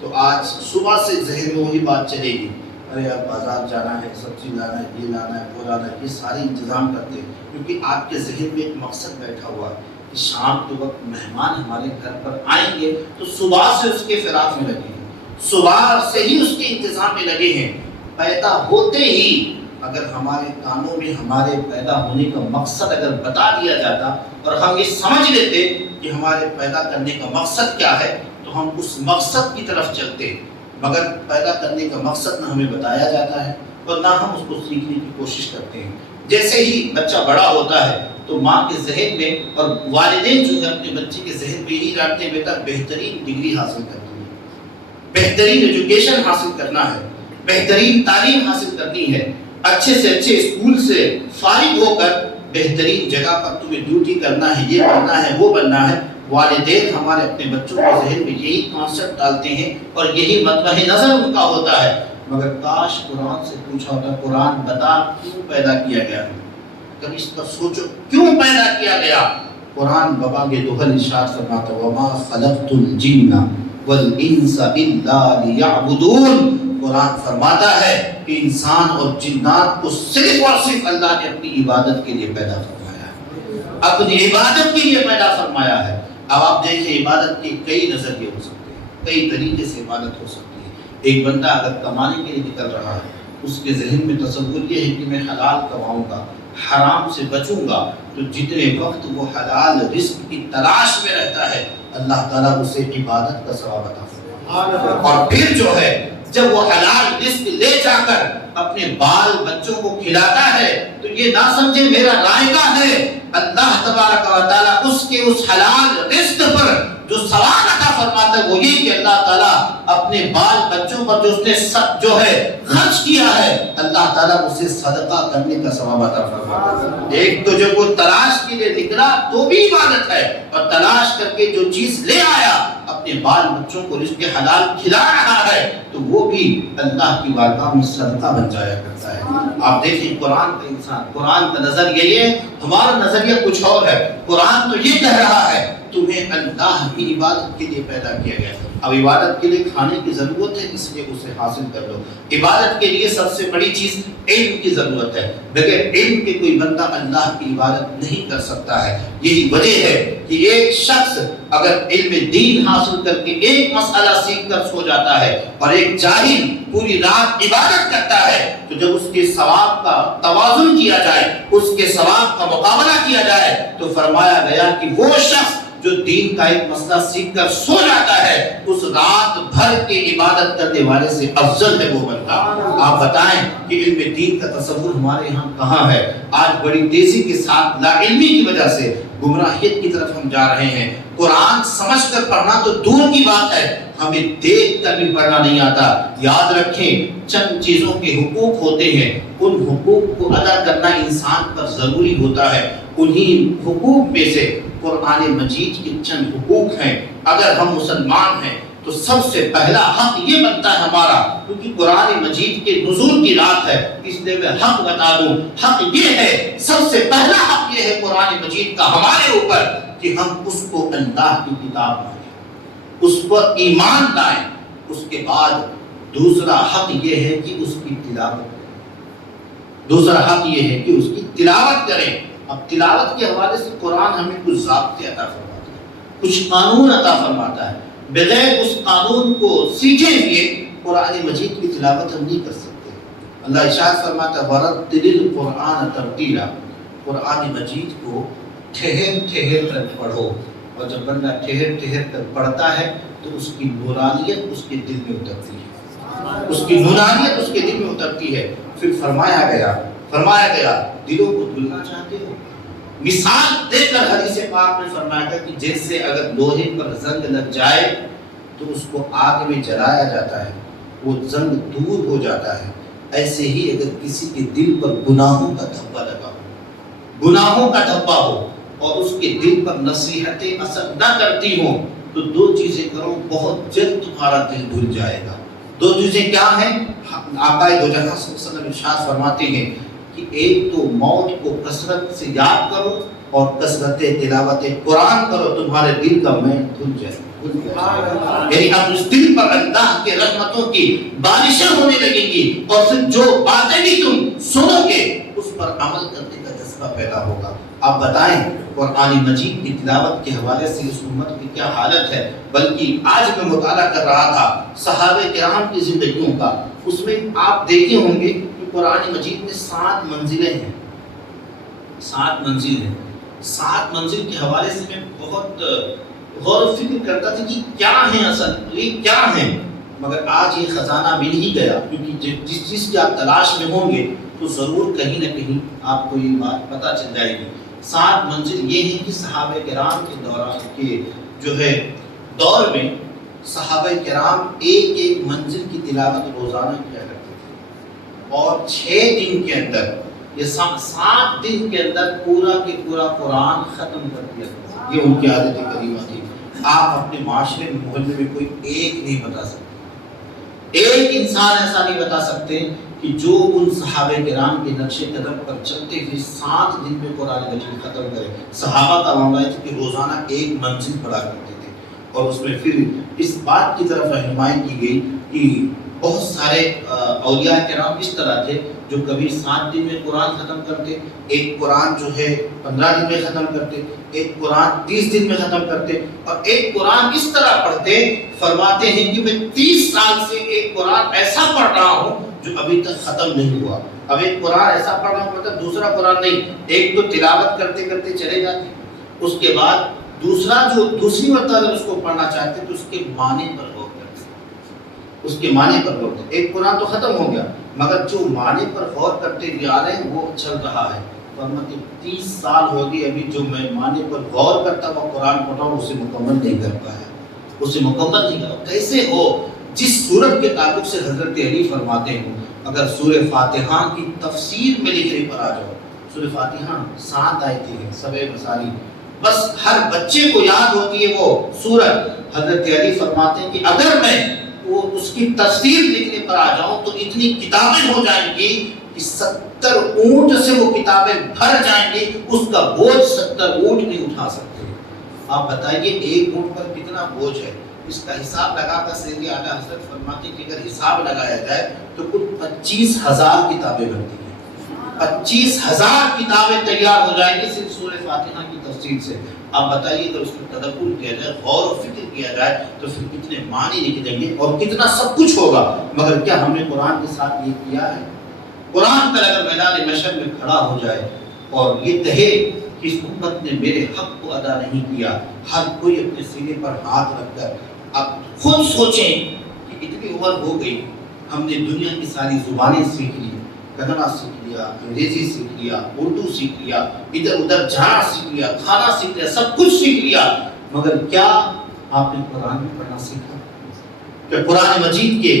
تو آج صبح سے ذہن میں وہی بات چلے گی، ارے اب بازار جانا ہے، سبزی لانا ہے، یہ لانا ہے، وہ لانا ہے. یہ سارے انتظام کرتے ہیں کیونکہ آپ کے ذہن میں ایک مقصد بیٹھا ہوا ہے کہ شام کے وقت مہمان ہمارے گھر پر آئیں گے تو صبح سے اس کے فراق میں لگے ہیں، صبح سے ہی اس کے انتظام میں لگے ہیں. پیدا ہوتے ہی اگر ہمارے کانوں میں ہمارے پیدا ہونے کا مقصد اگر بتا دیا جاتا اور ہم یہ سمجھ لیتے کہ ہمارے پیدا کرنے کا مقصد کیا ہے تو ہم اس مقصد کی طرف چلتے. مگر پیدا کرنے کا مقصد نہ ہمیں بتایا جاتا ہے اور نہ ہم اس کو سیکھنے کی کوشش کرتے ہیں. جیسے ہی بچہ بڑا ہوتا ہے تو ماں کے ذہن میں اور والدین جو ہے اپنے بچے کے ذہن میں یہی ڈالتے ہیں بیٹا بہترین ڈگری حاصل کرنی ہے، بہترین ایجوکیشن حاصل کرنا ہے، بہترین تعلیم حاصل کرنی ہے، اچھے سے اچھے اسکول سے فارغ ہو کر بہترین جگہ پر تمہیں ڈیوٹی کرنا ہے، یہ بننا ہے، وہ بننا ہے. والدین ہمارے اپنے بچوں کے ذہن میں یہی کانسیپٹ ڈالتے ہیں اور یہی مطمع نظر ان کا ہوتا ہے. مگر کاش قرآن سے پوچھا ہوتا قرآن بتا کیوں پیدا کیا گیا ہے. کبھی اس پر سوچو کیوں پیدا کیا گیا. قرآن بابا کے دوہل ارشاد فرماتا وما خلقت الجن والانس الا لیعبدون. قرآن فرماتا ہے کہ انسان اور جنات کو صرف اور صرف اللہ نے اپنی عبادت کے لیے پیدا فرمایا ہے، اپنی عبادت کے لیے پیدا فرمایا ہے۔ اب آپ دیکھیں عبادت کے کئی نظریے ہو سکتے ہیں، کئی طریقے سے عبادت ہو سکتی ہے۔ ایک بندہ اگر کمانے کے لیے نکل رہا ہے، اس کے ذہن میں تصور یہ ہے کہ میں حلال کماؤں گا، حرام سے بچوں گا، تو جتنے وقت وہ حلال رزق کی تلاش میں رہتا ہے اللہ تعالیٰ اسے عبادت کا ثواب عطا فرماتا ہے۔ اور پھر جو ہے جب وہ حلال رزق لے جا کر اپنے بال بچوں کو کھلاتا ہے تو یہ نہ سمجھے میرا رائقہ ہے، اللہ تبارک و تعالیٰ اس کے اس حلال رزق پر جو ثواب عطا فرماتا ہے وہ یہ کہ اللہ تعالیٰ اپنے بال بچوں پر جو اس نے جو ہے خرچ کیا ہے اللہ تعالیٰ اسے صدقہ کرنے کا ثواب عطا فرماتا ہے۔ ایک تو جب وہ تلاش کے لیے نکلا تو بھی عبادت ہے، اور تلاش کر کے جو چیز لے آیا اپنے بال بچوں کو رزق حلال کھلا رہا ہے تو وہ بھی اللہ کی بارگاہ میں صدقہ بن جایا کرتا ہے۔ آپ دیکھیں قرآن کا انسان، قرآن کا نظریہ یہ ہے، ہمارا نظریہ کچھ اور ہے۔ قرآن تو یہ کہہ رہا ہے تمہیں اللہ کی عبادت کے لیے پیدا کیا گیا۔ اب عبادت کے لیے کھانے کی ضرورت ہے، اس لیے اسے حاصل کر لو۔ عبادت کے لیے سب سے بڑی چیز علم کی ضرورت ہے، بغیر علم کے کوئی بندہ اللہ کی عبادت نہیں کر سکتا ہے۔ یہی وجہ ہے کہ ایک شخص اگر علم دین حاصل کر کے ایک مسئلہ سیکھ کر سو جاتا ہے اور ایک جاہل پوری رات عبادت کرتا ہے تو جب اس کے ثواب کا توازن کیا جائے، اس کے ثواب کا مقابلہ کیا جائے تو فرمایا گیا کہ وہ شخص جو دین کا ایک مسئلہ سیکھ کر سو جاتا ہے اس رات بھر کے عبادت کرنے والے سے افضل ہے وہ بندہ۔ آپ بتائیں کہ علم دین کا تصور ہمارے یہاں کہاں ہے؟ آج بڑی تیزی کے ساتھ لا علمی کی وجہ سے گمراہیت کی طرف ہم جا رہے ہیں۔ قرآن سمجھ کر پڑھنا تو دور کی بات ہے، ہمیں دیکھ کر بھی پڑھنا نہیں آتا۔ یاد رکھیں چند چیزوں کے حقوق ہوتے ہیں، ان حقوق کو ادا کرنا انسان پر ضروری ہوتا ہے۔ انہی حقوق میں سے قرآن مجید کے چند حقوق ہیں۔ اگر ہم مسلمان ہیں تو سب سے پہلا حق یہ بنتا ہے ہمارا، کیونکہ قرآن مجید کے نزول کی رات ہے اس لیے میں حق بتا دوں۔ حق یہ ہے، سب سے پہلا حق یہ ہے قرآن مجید کا ہمارے اوپر کہ ہم اس کو اللہ کی کتاب مانیں، اس پر ایمان لائیں۔ اس کے بعد دوسرا حق یہ ہے کہ اس کی تلاوت کریں، دوسرا حق یہ ہے کہ اس کی تلاوت کریں۔ اب تلاوت کے حوالے سے قرآن ہمیں کچھ ضابطے عطا فرماتا ہے، کچھ قانون عطا فرماتا ہے۔ بغیر اس قانون کو سیکھے ہوئے قرآن مجید کی تلاوت ہم نہیں کر سکتے۔ اللہ ارشاد فرماتا ہے وَرَتِّلِ الْقُرْآنَ تَرْتِیلًا، قرآن مجید کو ٹھہر ٹھہر کر پڑھو، اور جب بندہ ٹھہر ٹھہر کر پڑھتا ہے تو اس کی نورانیت اس کے دل میں اترتی ہے، اس کی نورانیت اس کے دل میں اترتی ہے۔ پھر فرمایا گیا دلوں کو دھلنا چاہتے ہو؟ مثال دے کر حدیث پاک میں فرمایا گیا کہ جیسے اگر لوہے پر زنگ لگ جائے تو اس کو آگ میں جلایا جاتا ہے، وہ زنگ دور ہو جاتا ہے، ایسے ہی اگر کسی کے دل پر گناہوں کا دھبا لگا ہو، گناہوں کا دھبا ہو اور اس کے دل پر نصیحتیں اثر نہ کرتی ہوں تو دو چیزیں کرو، بہت جلد تمہارا دل دھل جائے گا۔ دو چیزیں کیا ہیں؟ آقا دو جہاں صلی اللہ علیہ وسلم ارشاد فرماتے ہیں کہ ایک تو موت کو کثرت سے یاد کرو اور کثرت تلاوت قرآن کرو، تمہارے دل کا میل دھل جائے گا۔ یعنی اب اس دل پر اللہ کے رحمتوں کی بارشیں ہونے لگیں گی اور پھر جو باتیں بھی تم سنو گے اس پر عمل کرنے کا جذبہ پیدا ہوگا۔ آپ بتائیں قرآن مجید کی تلاوت کے حوالے سے اس امت کی کیا حالت ہے؟ بلکہ آج میں مطالعہ کر رہا تھا صحابہ کرام کی زندگیوں کا، اس میں آپ دیکھے ہوں گے کہ قرآن مجید میں 7 منزلیں ہیں، 7 منزل ہیں۔ 7 منزل کے حوالے سے میں بہت غور و فکر کرتا تھا کہ کیا ہیں اصل، یہ کیا ہیں، مگر آج یہ خزانہ مل ہی گیا، کیونکہ جس چیز کی آپ تلاش میں ہوں گے تو ضرور کہیں نہ کہیں آپ کو یہ بات پتہ چل جائے گی۔ 7 منزل یہ ہیں کہ صحابہ کرام کے دوران کے جو ہے دور میں صحابہ کرام ایک منزل کی تلاوت روزانہ کیا کرتے تھے، اور 6 دن کے اندر یہ 7 دن کے اندر پورا کے پورا قرآن ختم کر دیا کرتے تھے۔ یہ ان کی عادت کریمہ تھی۔ آپ اپنے معاشرے میں محلے میں کوئی ایک نہیں بتا سکتے، ایک انسان ایسا نہیں بتا سکتے کہ جو ان صحابہ کرام کے نقش قدم پر چلتے ہوئے 7 دن میں قرآن مجید ختم کرے۔ صحابہ کا معاملہ ہے کہ روزانہ ایک منزل پڑھا کرتے تھے، اور اس میں پھر اس بات کی طرف رہنمائی کی گئی کہ بہت سارے اولیاء کرام اس طرح تھے جو کبھی 7 دن میں قرآن ختم کرتے، ایک قرآن جو ہے 15 دن میں ختم کرتے، ایک قرآن 30 دن میں ختم کرتے، اور ایک قرآن اس طرح پڑھتے، فرماتے ہیں کہ میں 30 سال سے ایک قرآن ایسا پڑھ رہا ہوں جو ابھی تک ختم نہیں ہوا۔ اب ایک قرآن ایسا پڑھ رہا ہوں مطلب دوسرا قرآن نہیں، ایک تو تلاوت کرتے کرتے چلے جاتے، اس کے بعد دوسرا جو دوسری مرتبہ اس کو پڑھنا چاہتے تو اس کے معنی پر غور کرتے، اس کے معنی پر غور کرتے۔ ایک قرآن تو ختم ہو گیا مگر جو معنی پر غور کرتے جا رہے ہیں وہ چل رہا ہے۔ فرماتے 30 سال ہو گئے ابھی جو میں معنی پر غور کرتا ہوا قرآن پڑھا ہوں اسے مکمل نہیں کر پایا، اسے مکمل نہیں کر پایا۔ کیسے ہو؟ جس سورت کے تعلق سے حضرت علی فرماتے ہیں اگر سورہ فاتحہ کی تفسیر میں لکھنے پر آ جاؤ، سورہ فاتحہ 7 آیتیں ہیں، 7 مساری، بس ہر بچے کو یاد ہوتی ہے وہ سورت۔ حضرت علی فرماتے ہیں کہ اگر میں وہ اس کی تفسیر لکھنے پر آ جاؤں تو اتنی کتابیں ہو جائیں گی کہ 70 اونٹ سے وہ کتابیں بھر جائیں گی، اس کا بوجھ 70 اونٹ نہیں اٹھا سکتے۔ آپ بتائیے ایک اونٹ پر کتنا بوجھ ہے؟ اس کا حساب لگا کر سید اعلیٰ حضرت فرماتے ہیں کہ اگر حساب لگایا جائے تو کل 25,000 کتابیں بنتی ہیں، 25,000 کتابیں تیار ہو جائیں گی صرف سورہ فاتحہ کی تفسیر سے۔ آپ بتائیے اگر اس میں تدبر کیا جائے، غور و فکر کیا جائے تو پھر کتنے معنی نکلیں گے اور کتنا سب کچھ ہوگا۔ مگر کیا ہم نے قرآن کے ساتھ یہ کیا ہے؟ قرآن پر اگر میدان محشر میں کھڑا ہو جائے اور یہ کہے کہ اس امت نے میرے حق کو ادا نہیں کیا، ہر کوئی اپنے سینے پر ہاتھ رکھ کر اب خود سوچیں کہ اتنی عمر ہو گئی، ہم نے دنیا کی ساری زبانیں سیکھ لی، کನ್ನڑ سیکھ لیا، انگریزی سیکھ لیا، اردو سیکھ لیا، ادھر ادھر جانا سیکھ لیا، کھانا سیکھ لیا، سب کچھ سیکھ لیا، مگر کیا آپ نے قرآن میں پڑھنا سیکھا؟ کیا قرآن مجید کے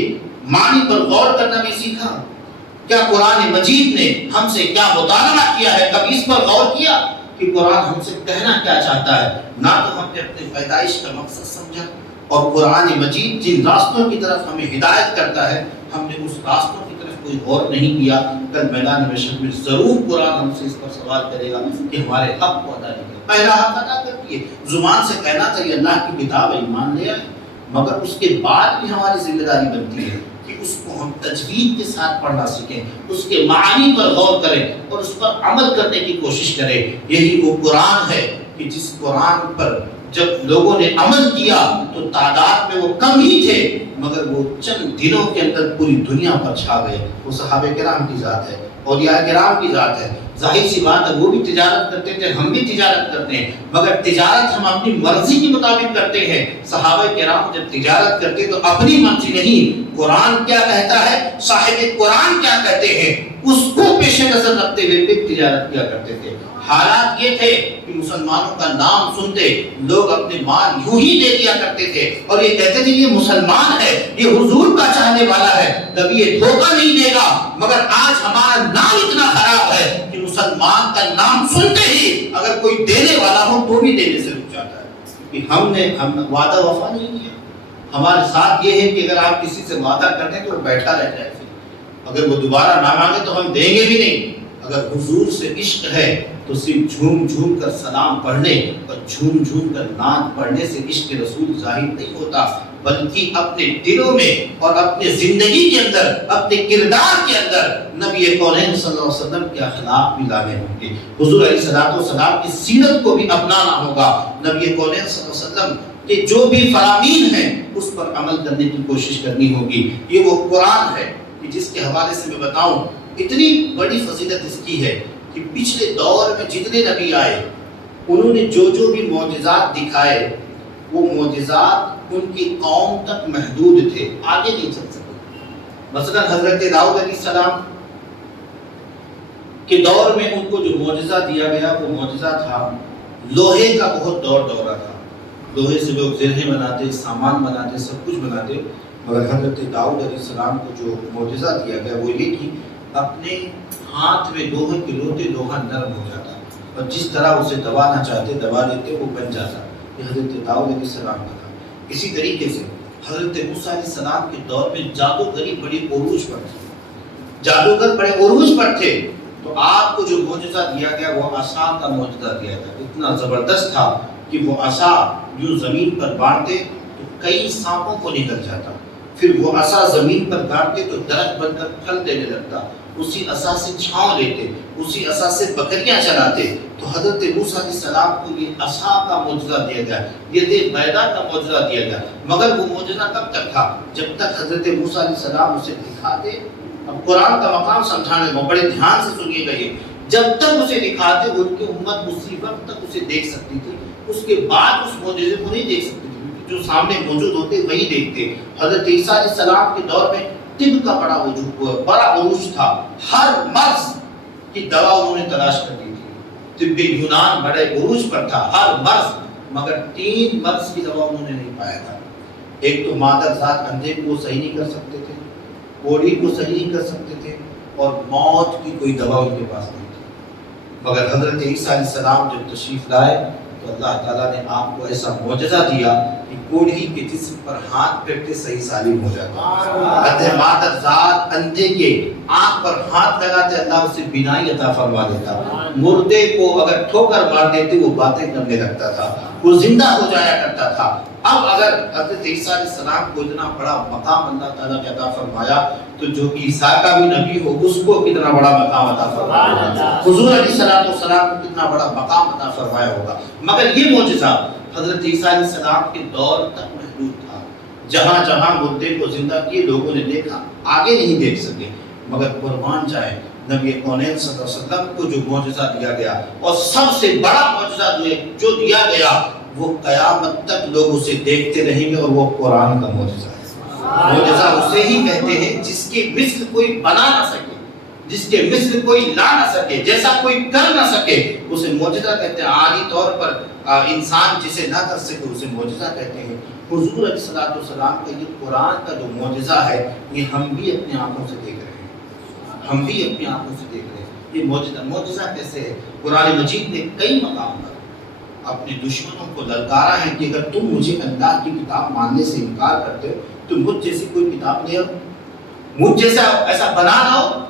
معنی پر غور کرنا بھی سیکھا؟ کیا قرآن مجید نے ہم سے کیا مطالبہ کیا ہے؟ کبھی اس پر غور کیا کہ قرآن ہم سے کہنا کیا چاہتا ہے؟ نہ تو ہم نے اپنے پیدائش کا مقصد سمجھا، اور قرآن مجید جن راستوں کی طرف ہمیں ہدایت کرتا ہے ہم نے اس راستوں کی طرف کوئی غور نہیں کیا۔ کل میدان محشر میں ضرور قرآن ہم سے اس پر سوال کرے گا کہ ہمارے حق کو ادا نہیں کیا۔ پہلا حق ادا کرتی ہے، زبان سے کہنا چاہیے اللہ کی کتاب ہے، ایمان لے آئے، مگر اس کے بعد بھی ہماری ذمہ داری بنتی ہے کہ اس کو ہم تجوید کے ساتھ پڑھنا سیکھیں، اس کے معنی پر غور کریں اور اس پر عمل کرنے کی کوشش کریں۔ یہی وہ قرآن ہے کہ جس قرآن پر جب لوگوں نے عمل کیا تو تعداد میں وہ کم ہی تھے مگر وہ چند دنوں کے اندر پوری دنیا پر چھا گئے۔ وہ صحابہ کرام کی ذات ہے، اولیاء کرام کی ذات ہے۔ ظاہر سی بات ہے وہ بھی تجارت کرتے تھے، ہم بھی تجارت کرتے ہیں، مگر تجارت ہم اپنی مرضی کے مطابق کرتے ہیں۔ صحابہ کرام جب تجارت کرتے تو اپنی مرضی نہیں، قرآن کیا کہتا ہے، صاحب قرآن کیا کہتے ہیں، اس کو پیش نظر رکھتے ہوئے بھی تجارت کیا کرتے تھے۔ حالات یہ تھے کہ مسلمانوں کا نام سنتے لوگ اپنے مال یوں ہی دے دیا کرتے تھے اور یہ کہتے تھے یہ مسلمان ہے، یہ حضور کا چاہنے والا ہے، کبھی یہ دھوکہ نہیں دے گا۔ مگر آج ہمارا نام اتنا خراب ہے کہ مسلمان کا نام سنتے ہی اگر کوئی دینے والا ہو تو بھی دینے سے رک جاتا ہے کہ ہم نے وعدہ وفا نہیں کیا۔ ہمارے ساتھ یہ ہے کہ اگر آپ کسی سے وعدہ کرتے تو وہ بیٹھا رہ جائے، اگر وہ دوبارہ نہ مانگے تو ہم دیں گے بھی نہیں۔ اگر حضور سے عشق ہے تو صرف جھوم جھوم کر سلام پڑھنے اور جھوم جھوم کر نعت پڑھنے سے عشق رسول ظاہر نہیں ہوتا، بلکہ اپنے دلوں میں اور اپنے زندگی کے اندر، اپنے کردار کے اندر نبی کونین صلی اللہ علیہ وسلم کے اخلاق بھی لانے ہوں گے، حضور علیہ السلام کی سیرت کو بھی اپنانا ہوگا، نبی کونین صلی اللہ علیہ وسلم کہ جو بھی فرامین ہیں اس پر عمل کرنے کی کوشش کرنی ہوگی۔ یہ وہ قرآن ہے کہ جس کے حوالے سے میں بتاؤں اتنی بڑی فضیلت اس کی ہے کہ پچھلے دور میں جتنے نبی آئے انہوں نے جو جو بھی معجزات دکھائے وہ معجزات ان کی قوم تک محدود تھے، آگے نہیں چل سکے۔ مثلا حضرت داؤد علیہ السلام کے دور میں ان کو جو معجزہ دیا گیا وہ معجزہ تھا لوہے کا، بہت دورہ تھا، لوہے سے لوگ زرہیں بناتے، سامان بناتے، سب کچھ بناتے، مگر حضرت داؤد علیہ السلام کو جو معجزہ دیا گیا وہ یہ کہ اپنے ہاتھ میں لوہے کے لوٹے لوہا نرم ہو جاتا اور جس طرح اسے دبانا چاہتے دبا دیتے وہ بن جاتا۔ یہ حضرت داؤد علیہ السلام کا تھا۔ اسی طریقے سے حضرت موسیٰ علیہ السلام کے دور میں جادوگری بڑی عروج پر تھی، جادوگر بڑے عروج پر تھے، تو آپ کو جو معجزہ دیا گیا وہ عصا کا معجزہ دیا گیا، اتنا زبردست تھا کہ وہ عصا جو زمین پر باندھتے تو کئی سانپوں کو نکل جاتا، پھر وہ عصا زمین پر گاڑتے تو درخت بن کر پھل دینے لگتا، اسی عصا سے چھاؤں لیتے، اسی عصا سے بکریاں چلاتے۔ تو حضرت موسیٰ علیہ السلام کو یہ عصا کا معجزہ دیا گیا، یہ بیضا کا معجزہ دیا گیا، مگر وہ معجزہ کب تک تھا؟ جب تک حضرت موسیٰ علیہ السلام اسے دکھاتے۔ اب قرآن کا مقام سمجھانے میں بڑے دھیان سے سنیے گا، یہ جب تک اسے دکھاتے ان کی امت اسی وقت تک اسے دیکھ سکتی تھی، اس کے بعد اس معجزے کو نہیں دیکھ سکتی تھی، جو سامنے موجود ہوتے وہی دیکھتے۔ حضرت عیسیٰ علیہ السلام کے دور میں طب کا بڑا عروج تھا، ہر مرض کی دوا انہوں نے تلاش کر دی تھی، طب یونان بڑے عروج پر تھا، ہر مرض، مگر 3 مرض کی دوا انہوں نے نہیں پایا تھا۔ ایک تو مادر ذات، اندھے کو صحیح نہیں کر سکتے تھے، کوڑی کو صحیح نہیں کر سکتے تھے، اور موت کی کوئی دوا ان کے پاس نہیں تھی۔ مگر حضرت عیسیٰ علیہ السلام جب تشریف لائے تو اللہ تعالیٰ نے آپ کو ایسا معجزہ دیا کہ کوڑھی کے جسم پر ہاتھ پھیرتے صحیح سالم ہو جاتا، مادر ذات اندھے کے آنکھ پر ہاتھ لگاتے اللہ اسے بینائی عطا فرما دیتا، مردے کو اگر ٹھوکر مار دیتے وہ باتیں کرنے لگتا تھا، وہ زندہ ہو جایا کرتا تھا۔ اب اگر حضرت عیسیٰ علیہ السلام کو اتنا بڑا مقام اللہ تعالیٰ نے عطا فرمایا تو جو عیسیٰ کا بھی نبی ہو اس کو کتنا بڑا مقام عطا فرمایا، حضور علیہ السلام کو کتنا بڑا مقام عطا فرمایا ہوگا۔ مگر یہ معجزہ حضرت عیسیٰ علیہ السلام کے دور تک محدود تھا، جہاں جہاں مردے کو زندہ کیے لوگوں نے دیکھا، آگے نہیں دیکھ سکے۔ مگر قربان جائے نبی کونین صلی اللہ علیہ وسلم کو جو معجزہ دیا گیا، اور سب سے بڑا معجزہ جو دیا گیا وہ قیامت تک لوگ اسے دیکھتے رہیں گے، اور وہ قرآن کا معجزہ ہے۔ معجزہ اسے ہی کہتے ہیں جس کے مثل کوئی بنا نہ سکے، جس کے مثل کوئی لا نہ سکے، جیسا کوئی کر نہ سکے، اسے معجزہ کہتے ہیں۔ عالی طور پر انسان جسے نہ کر سکے اسے معجزہ کہتے ہیں۔ حضور علیہ السلام کا یہ قرآن کا جو معجزہ ہے یہ ہم بھی اپنے آنکھوں سے دیکھ رہے ہیں، ہم بھی اپنی آنکھوں سے دیکھ رہے ہیں۔ یہ معجزہ کیسے ہے؟ قرآن مجید نے کئی مقام پر اپنے دشمنوں کو للکارا ہے کہ اگر تم مجھے اللہ کی کتاب ماننے سے انکار کرتے ہو تو مجھ جیسی کوئی کتاب نہیں ہو، مجھ جیسا ایسا بنا نہ ہو۔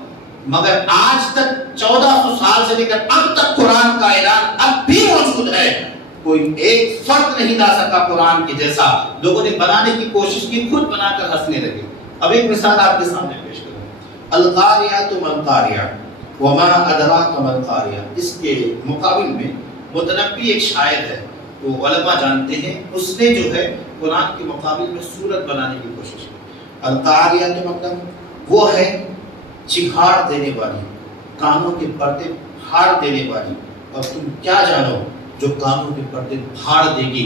مگر آج تک 1400 سال سے لے کر اب تک قرآن کا اعلان اب بھی موجود ہے، کوئی ایک فرد نہیں لا سکا قرآن کے جیسا۔ لوگوں نے بنانے کی کوشش کی، خود بنا کر ہنسنے لگے۔ اب ایک مثال آپ کے سامنے پیش کروں، القاریہ تو ملقاریہ وما ادراک ملقاریہ۔ اس کے مقابل میں متنبی ایک شاعر ہے، وہ علماء جانتے ہیں، اس نے جو ہے قرآن کے مقابل میں سورت بنانے کی کوشش کی۔ القاریہ کا مطلب وہ ہے چکھاڑ دینے والی، کانوں کے پردے پھاڑ دینے والی، اور تم کیا جانو جو کانوں کے پردے پھاڑ دے گی۔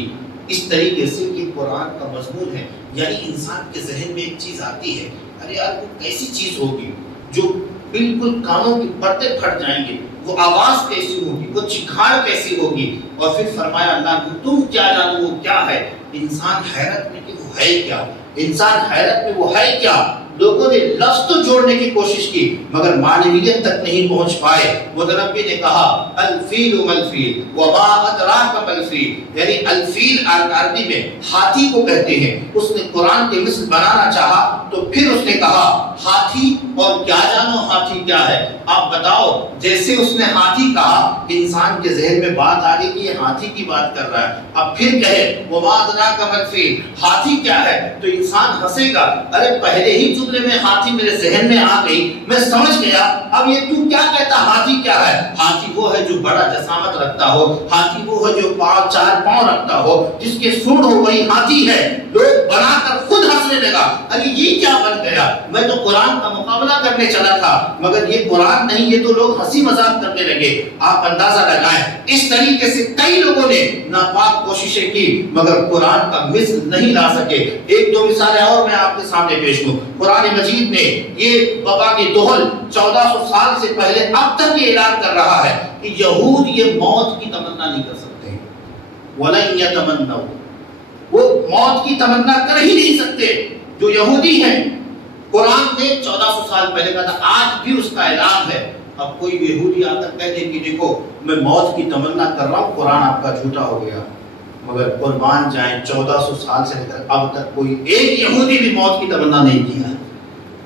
اس طریقے سے یہ قرآن کا مضمون ہے، یعنی انسان کے ذہن میں ایک چیز آتی ہے، ارے یار وہ کیسی چیز ہوگی جو بالکل کانوں کے پردے پھٹ جائیں گے، وہ آواز کیسی ہوگی، وہ چکھاڑ کیسی ہوگی۔ اور پھر فرمایا اللہ کہ تم کیا جانو وہ کیا ہے۔ انسان حیرت میں کہ وہ ہے کیا، انسان حیرت میں وہ ہے کیا۔ لوگوں نے لفظ تو جوڑنے کی کوشش کی مگر معنویت تک نہیں پہنچ پائے۔ متنبی نے کہا الفیل ملفیل وما ادراک ملفیل، یعنی الفیل عربی میں ہاتھی کو کہتے ہیں۔ اس نے قرآن کے مثل بنانا چاہا تو پھر اس نے کہا ہاتھی، اور کیا جانو ہاتھی کیا ہے، آپ بتاؤ۔ جیسے اس نے ہاتھی کہا انسان کے ذہن میں بات آ گئی کہ یہ ہاتھی کی بات کر رہا ہے۔ اب پھر کہے وما ادراک ملفیل، ہاتھی کیا ہے، تو انسان ہنسے گا، ارے پہلے ہی میں ہاتھی میرے ذہن میں آ گئی، میں سمجھ گیا، اب یہ تو کیا کہتا ہاتھی کیا ہے۔ ہاتھی وہ ہے جو بڑا جسامت رکھتا ہو، ہاتھی وہ ہے جو 4 پاؤں رکھتا ہو، جس کے سونڈ ہو وہی ہاتھی ہے۔ لوگ بنا کر خود ہنسنے لگا، ارے یہ کیا بن گیا، میں تو قرآن کا مقابلہ کرنے چلا تھا مگر یہ قرآن نہیں، یہ تو لوگ ہنسی مذاق کرنے لگے۔ آپ اندازہ لگائیں، اس طریقے سے کئی لوگوں نے ناپاک کوششیں کی مگر قرآن کا مثل نہیں لا سکے۔ 1-2 مثالیں اور میں آپ کے سامنے پیش کروں۔ قرآن مجید میں یہ وبا کی دہل 1400 سال سے پہلے اب تک یہ اعلان کر رہا ہے کہ یہود یہ موت کی تمنا نہیں کر سکتے، وَلَن يَتَمَنَّوْا، وہ موت کی تمنا کر ہی نہیں سکتے جو یہودی ہیں۔ قرآن نے 1400 سال پہلے کہا تھا، آج بھی اس کا اعلان ہے۔ اب کوئی یہودی آ کر کہہ دے کہ دیکھو میں موت کی تمنا کر رہا ہوں، قرآن آپ کا جھوٹا ہو گیا۔ مگر قربان جائیں 1400 سال سے لے کر اب تک کوئی ایک یہودی بھی موت کی تمنا نہیں کیا ہے،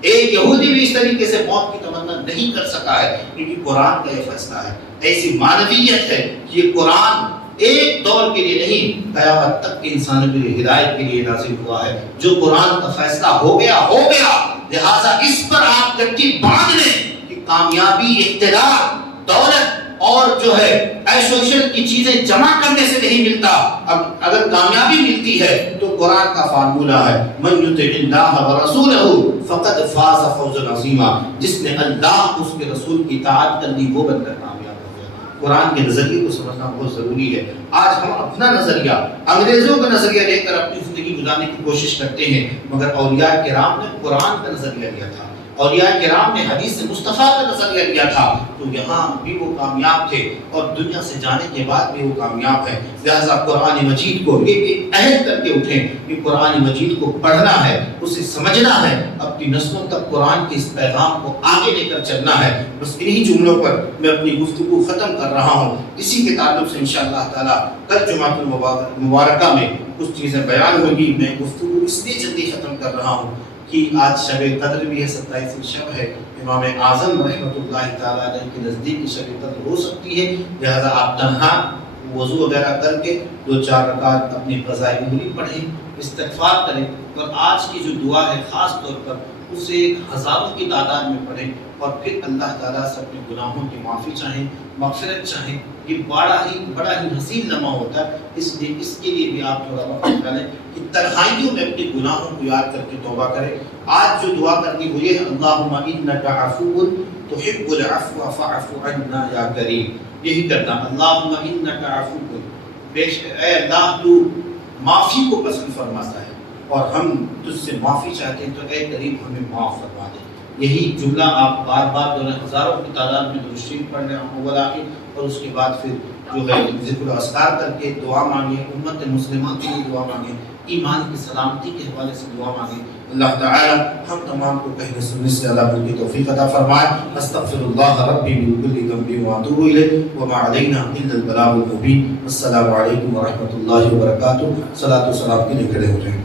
ایک یہودی بھی اس طریقے سے موت کی تمنا نہیں کر سکا ہے، کیونکہ قرآن کا یہ فیصلہ ہے۔ ایسی معنویت ہے کہ یہ قرآن ایک دور کے لیے نہیں، قیامت تک کے انسانوں کے لیے ہدایت کے لیے نازل ہوا ہے۔ جو قرآن کا فیصلہ ہو گیا ہو گیا، لہٰذا اس پر آپ گٹی باندھ لیں کہ کامیابی اقتدار، دولت اور جو ہے عیش و عشرت کی چیزیں جمع کرنے سے نہیں ملتا۔ اب اگر کامیابی ملتی ہے تو قرآن کا فارمولہ ہے، من یطع اللہ ورسولہ فقد فاز فوزا عظیما، جس نے اللہ اس کے رسول کی اطاعت کر دی وہ بندہ کامیاب ہو گیا۔ قرآن کے نظریے کو سمجھنا بہت ضروری ہے۔ آج ہم اپنا نظریہ، انگریزوں کا نظریہ لے کر اپنی زندگی گزارنے کی کوشش کرتے ہیں، مگر اولیاء کرام نے قرآن کا نظریہ لیا تھا، اولیاء کرام نے حدیث مصطفیٰ کا نظریہ لیا تھا، تو یہاں بھی وہ کامیاب تھے اور دنیا سے جانے کے بعد بھی وہ کامیاب ہیں۔ لہذا قرآن مجید کو ایک عہد کر کے اٹھیں کہ قرآن مجید کو پڑھنا ہے، اسے سمجھنا ہے، اپنی نسلوں تک قرآن کے اس پیغام کو آگے لے کر چلنا ہے۔ بس انہی جملوں پر میں اپنی گفتگو ختم کر رہا ہوں۔ اسی کے تعلق سے انشاءاللہ تعالیٰ کل جمعۃ المبارکہ میں کچھ چیزیں بیان ہوگی۔ میں گفتگو اس لیے جلدی ختم کر رہا ہوں کہ آج شب قدر بھی ہے، 27 شب ہے، امام اعظم رحمۃ اللہ تعالیٰ علیہ کے نزدیک شب قدر ہو سکتی ہے، لہذا آپ تنہا وضو وغیرہ کر کے 2-4 رکعت اپنی قضائے عمری پڑھیں، استغفار کریں، اور آج کی جو دعا ہے خاص طور پر اسے ہزاروں کی تعداد میں پڑھیں، اور پھر اللہ تعالیٰ سے اپنے گناہوں کی معافی چاہیں، مغفرت چاہیں۔ یہ بڑا ہی حسین لمحہ ہوتا ہے، اس لیے اس کے لیے بھی آپ تھوڑا وقت نکالیں کہ تنہائیوں میں اپنے گناہوں کو یاد کر کے توبہ کریں۔ آج جو دعا کرنی وہ یہ ہے، اللہم انک عفو تحب العفو فاعف عنا یا کریم۔ یہی کرنا، اللہم انک عفو، اے اللہ تو معافی کو پسند فرماتا ہے اور ہم تجھ سے معافی چاہتے ہیں، تو اے کریم ہمیں معاف فرما دے۔ یہی جملہ آپ بار بار ہزاروں کی تعداد میں درود شریف پڑھ رہے ہیں، اور اس کے بعد پھر جو ہے ذکر و اذکار کر کے دعا مانگیں، امت مسلمہ کے لیے دعا مانگیں، ایمان کی سلامتی کے حوالے سے دعا مانگیں۔ اللہ تعالی ہم تمام کو کہنے سننے سے اللہ کی توفیق عطا فرمائے۔ استغفر اللہ ربی من کل ذنب واتوب الیہ وما علینا الا البلاغ المبین۔ السلام علیکم ورحمۃ اللہ وبرکاتہ۔ صلاۃ و سلام کے لیے کھڑے ہو جائیں۔